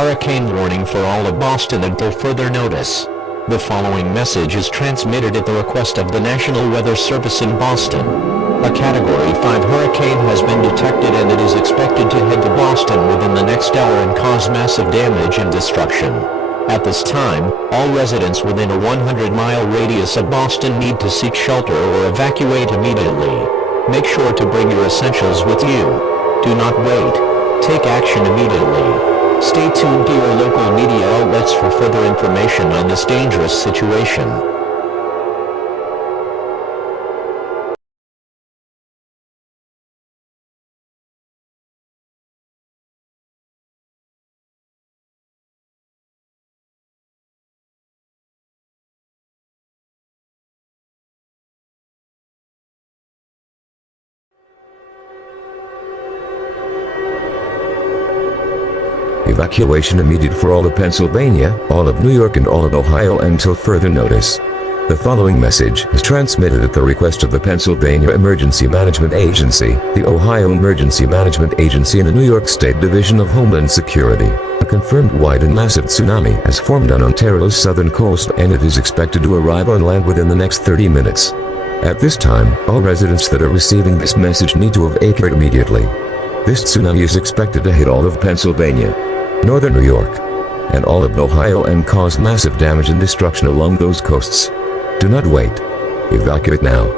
hurricane warning for all of Boston until further notice. The following message is transmitted at the request of the National Weather Service in Boston. A Category 5 hurricane has been detected and it is expected to head to Boston within the next hour and cause massive damage and destruction. At this time, all residents within a 100-mile radius of Boston need to seek shelter or evacuate immediately. Make sure to bring your essentials with you. Do not wait. Take action immediately. Stay tuned to your local media outlets for further information on this dangerous situation. Evacuation immediate for all of Pennsylvania, all of New York and all of Ohio until further notice. The following message is transmitted at the request of the Pennsylvania Emergency Management Agency, the Ohio Emergency Management Agency and the New York State Division of Homeland Security. A confirmed wide and massive tsunami has formed on Ontario's southern coast and it is expected to arrive on land within the next 30 minutes. At this time, all residents that are receiving this message need to evacuate immediately. This tsunami is expected to hit all of Pennsylvania, northern New York, and all of Ohio and cause massive damage and destruction along those coasts. Do not wait. Evacuate now.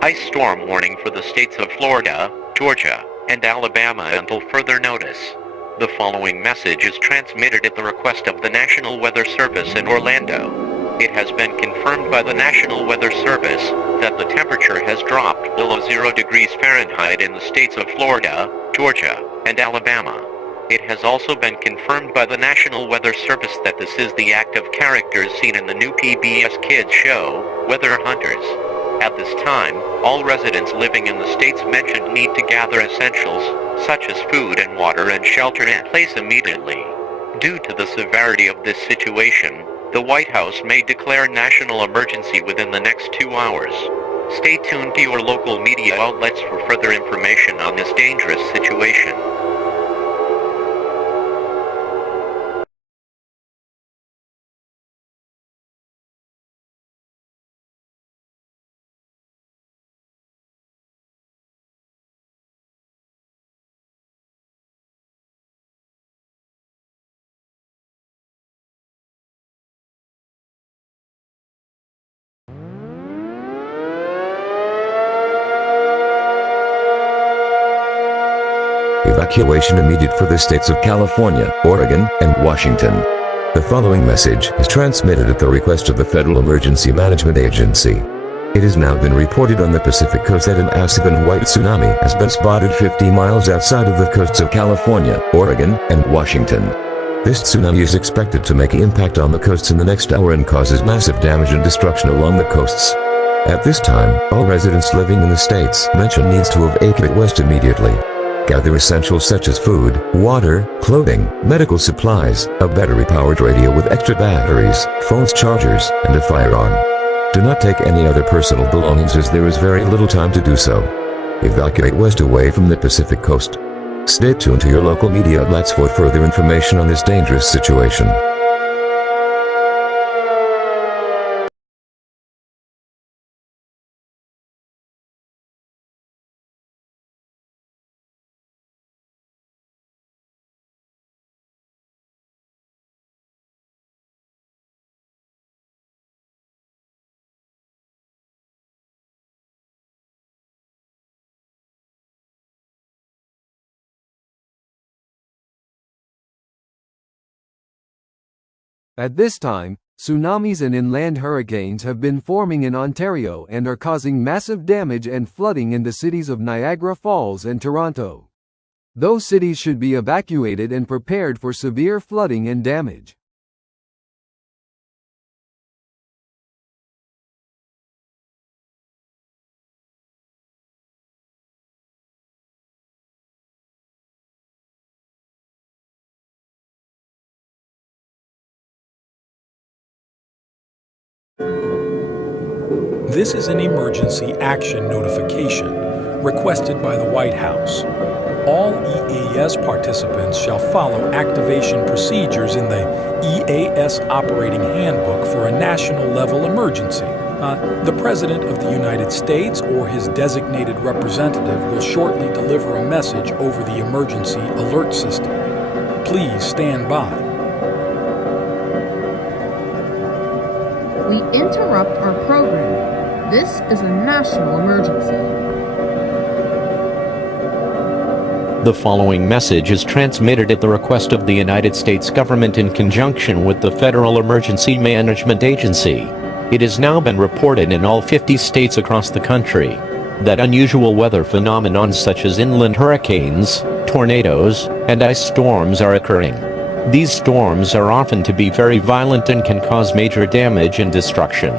Ice storm warning for the states of Florida, Georgia, and Alabama until further notice. The following message is transmitted at the request of the National Weather Service in Orlando. It has been confirmed by the National Weather Service that the temperature has dropped below 0 degrees Fahrenheit in the states of Florida, Georgia, and Alabama. It has also been confirmed by the National Weather Service that this is the active characters seen in the new PBS Kids show, Weather Hunters. At this time, all residents living in the states mentioned need to gather essentials, such as food and water and shelter in place immediately. Due to the severity of this situation, the White House may declare national emergency within the next 2 hours. Stay tuned to your local media outlets for further information on this dangerous situation. Evacuation immediate for the states of California, Oregon, and Washington. The following message is transmitted at the request of the Federal Emergency Management Agency. It has now been reported on the Pacific coast that an massive and white tsunami has been spotted 50 miles outside of the coasts of California, Oregon, and Washington. This tsunami is expected to make an impact on the coasts in the next hour and causes massive damage and destruction along the coasts. At this time, all residents living in the states mentioned needs to evacuate west immediately. Gather essentials such as food, water, clothing, medical supplies, a battery-powered radio with extra batteries, phones, chargers, and a firearm. Do not take any other personal belongings as there is very little time to do so. Evacuate west away from the Pacific coast. Stay tuned to your local media outlets for further information on this dangerous situation. At this time, tsunamis and inland hurricanes have been forming in Ontario and are causing massive damage and flooding in the cities of Niagara Falls and Toronto. Those cities should be evacuated and prepared for severe flooding and damage. This is an emergency action notification requested by the White House. All EAS participants shall follow activation procedures in the EAS Operating Handbook for a national-level emergency. The President of the United States or his designated representative will shortly deliver a message over the emergency alert system. Please stand by. We interrupt our program. This is a national emergency. The following message is transmitted at the request of the United States government in conjunction with the Federal Emergency Management Agency. It has now been reported in all 50 states across the country that unusual weather phenomenons such as inland hurricanes, tornadoes, and ice storms are occurring. These storms are often to be very violent and can cause major damage and destruction.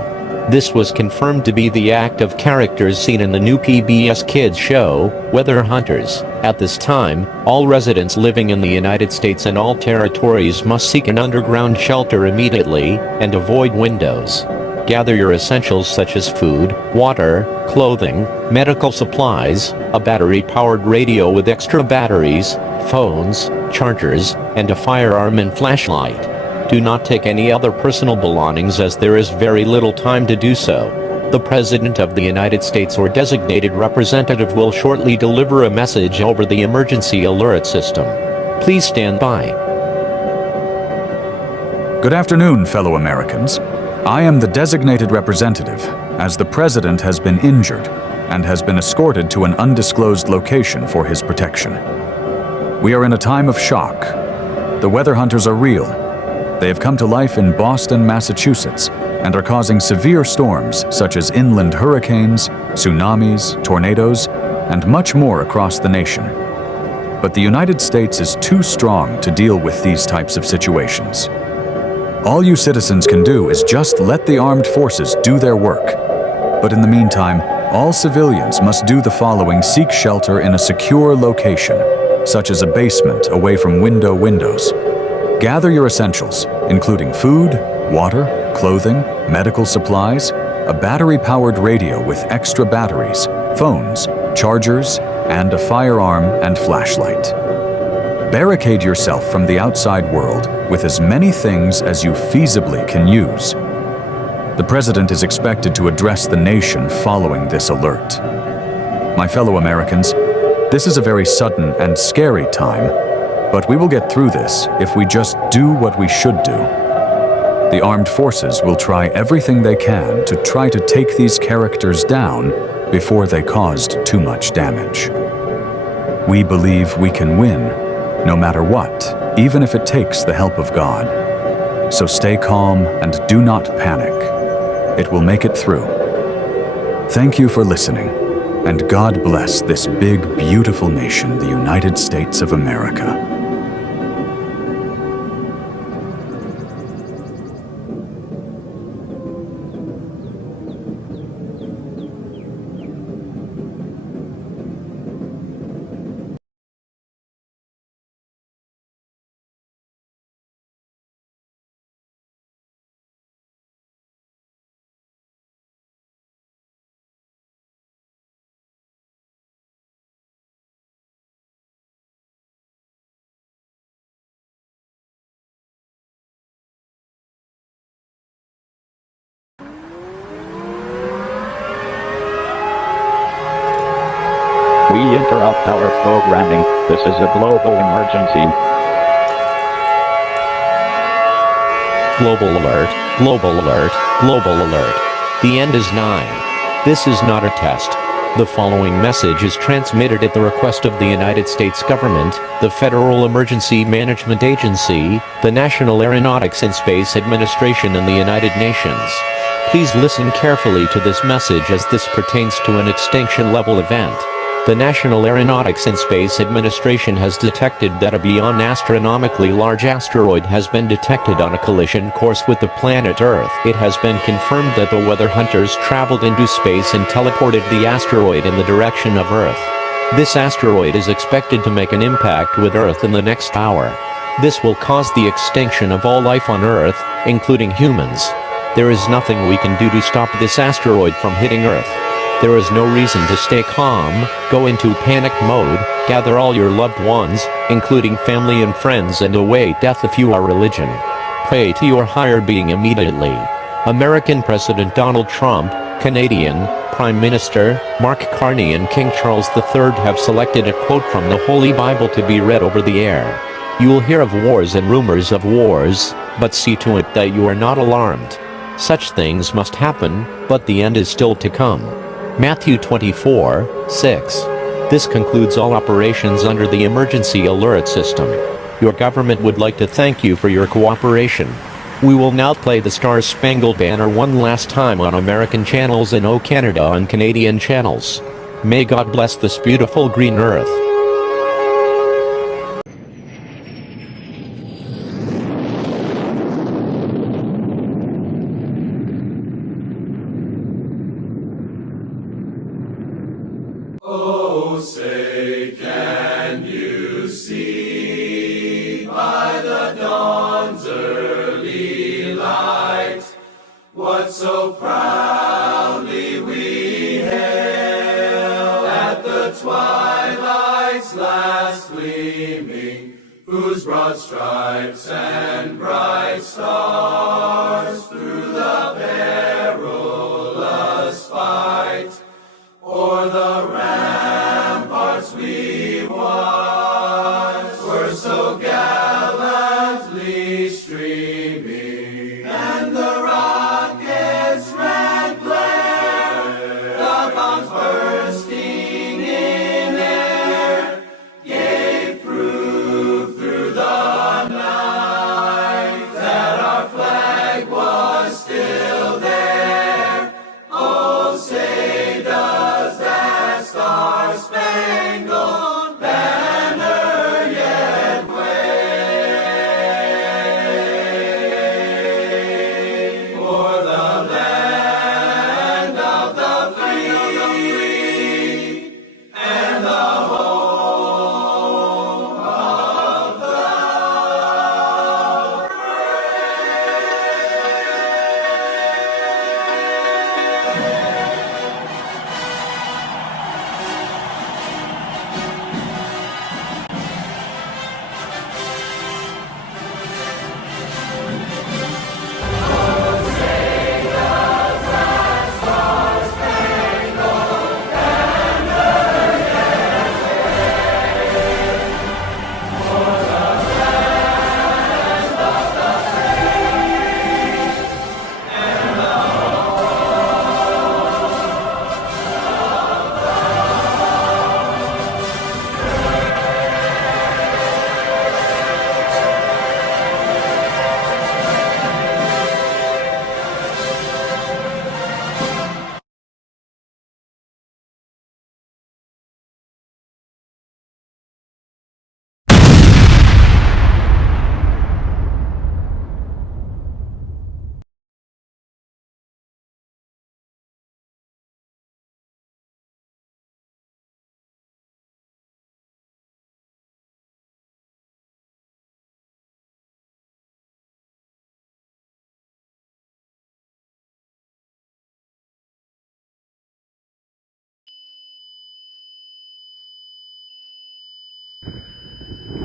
This was confirmed to be the act of characters seen in the new PBS Kids show, Weather Hunters. At this time, all residents living in the United States and all territories must seek an underground shelter immediately and avoid windows. Gather your essentials such as food, water, clothing, medical supplies, a battery-powered radio with extra batteries, phones, chargers, and a firearm and flashlight. Do not take any other personal belongings as there is very little time to do so. The President of the United States or designated representative will shortly deliver a message over the emergency alert system. Please stand by. Good afternoon, fellow Americans. I am the designated representative, as the President has been injured and has been escorted to an undisclosed location for his protection. We are in a time of shock. The weather hunters are real. They have come to life in Boston, Massachusetts, and are causing severe storms such as inland hurricanes, tsunamis, tornadoes, and much more across the nation. But the United States is too strong to deal with these types of situations. All you citizens can do is just let the armed forces do their work. But in the meantime, all civilians must do the following: seek shelter in a secure location, such as a basement away from windows. Gather your essentials, including food, water, clothing, medical supplies, a battery-powered radio with extra batteries, phones, chargers, and a firearm and flashlight. Barricade yourself from the outside world with as many things as you feasibly can use. The President is expected to address the nation following this alert. My fellow Americans, this is a very sudden and scary time, but we will get through this if we just do what we should do. The armed forces will try everything they can to try to take these characters down before they caused too much damage. We believe we can win, no matter what, even if it takes the help of God. So stay calm and do not panic. It will make it through. Thank you for listening, and God bless this big, beautiful nation, the United States of America. We interrupt our programming. This is a global emergency. Global alert, global alert, global alert. The end is nigh. This is not a test. The following message is transmitted at the request of the United States government, the Federal Emergency Management Agency, the National Aeronautics and Space Administration, and the United Nations. Please listen carefully to this message as this pertains to an extinction-level event. The National Aeronautics and Space Administration has detected that a beyond astronomically large asteroid has been detected on a collision course with the planet Earth. It has been confirmed that the weather hunters traveled into space and teleported the asteroid in the direction of Earth. This asteroid is expected to make an impact with Earth in the next hour. This will cause the extinction of all life on Earth, including humans. There is nothing we can do to stop this asteroid from hitting Earth. There is no reason to stay calm, go into panic mode, gather all your loved ones, including family and friends, and await death if you are religion. Pray to your higher being immediately. American President Donald Trump, Canadian Prime Minister Mark Carney, and King Charles III have selected a quote from the Holy Bible to be read over the air. You will hear of wars and rumors of wars, but see to it that you are not alarmed. Such things must happen, but the end is still to come. Matthew 24:6. This concludes all operations under the emergency alert system. Your government would like to thank you for your cooperation. We will now play the Star Spangled Banner one last time on American channels and O Canada on Canadian channels. May God bless this beautiful green earth. Oh, say, can you see by the dawn's early light what so proudly we hailed at the twilight's last gleaming, whose broad stripes and bright stars through the perilous fight o'er the ramparts we watched were so gallantly streaming, and the rocket's red glare, the bombs bursting in air, gave proof through the night that our flag was still there. Oh, say does that star-spangled banner yet wave for the land of the free and the home of the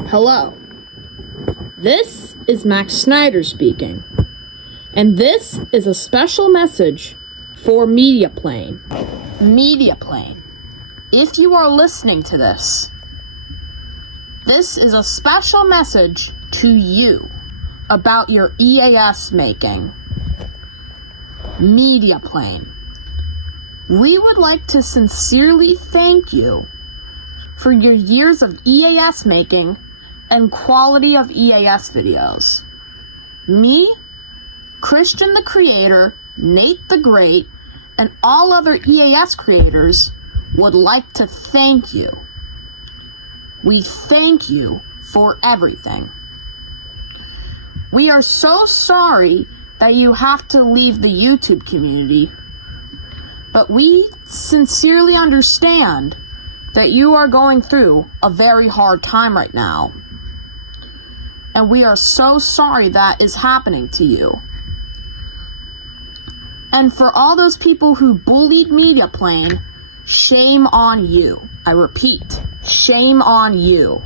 Hello. This is Max Snyder speaking, and this is a special message for Media Plane. Media Plane, if you are listening to this, this is a special message to you about your EAS making. Media Plane, we would like to sincerely thank you for your years of EAS making and quality of EAS videos. Me, Christian the Creator, Nate the Great, and all other EAS creators would like to thank you. We thank you for everything. We are so sorry that you have to leave the YouTube community, but we sincerely understand that you are going through a very hard time right now. And we are so sorry that is happening to you. And for all those people who bullied MediaPlane, shame on you. I repeat, shame on you.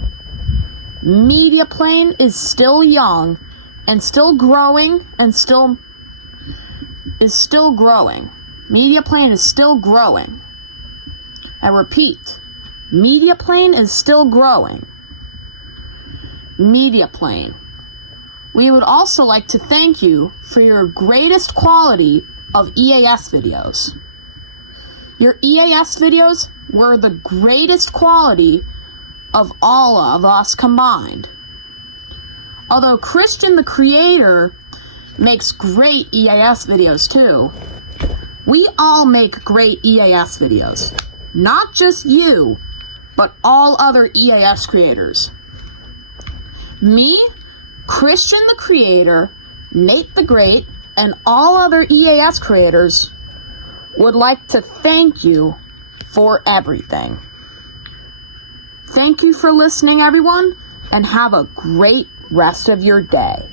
MediaPlane is still young and still growing and still growing. MediaPlane is still growing. I repeat, MediaPlane is still growing. MediaPlane. We would also like to thank you for your greatest quality of EAS videos. Your EAS videos were the greatest quality of all of us combined. Although Christian the creator makes great EAS videos too, we all make great EAS videos. Not just you, but all other EAS creators. Me, Christian the creator, Nate the Great, and all other EAS creators would like to thank you for everything. Thank you for listening, everyone, and have a great rest of your day.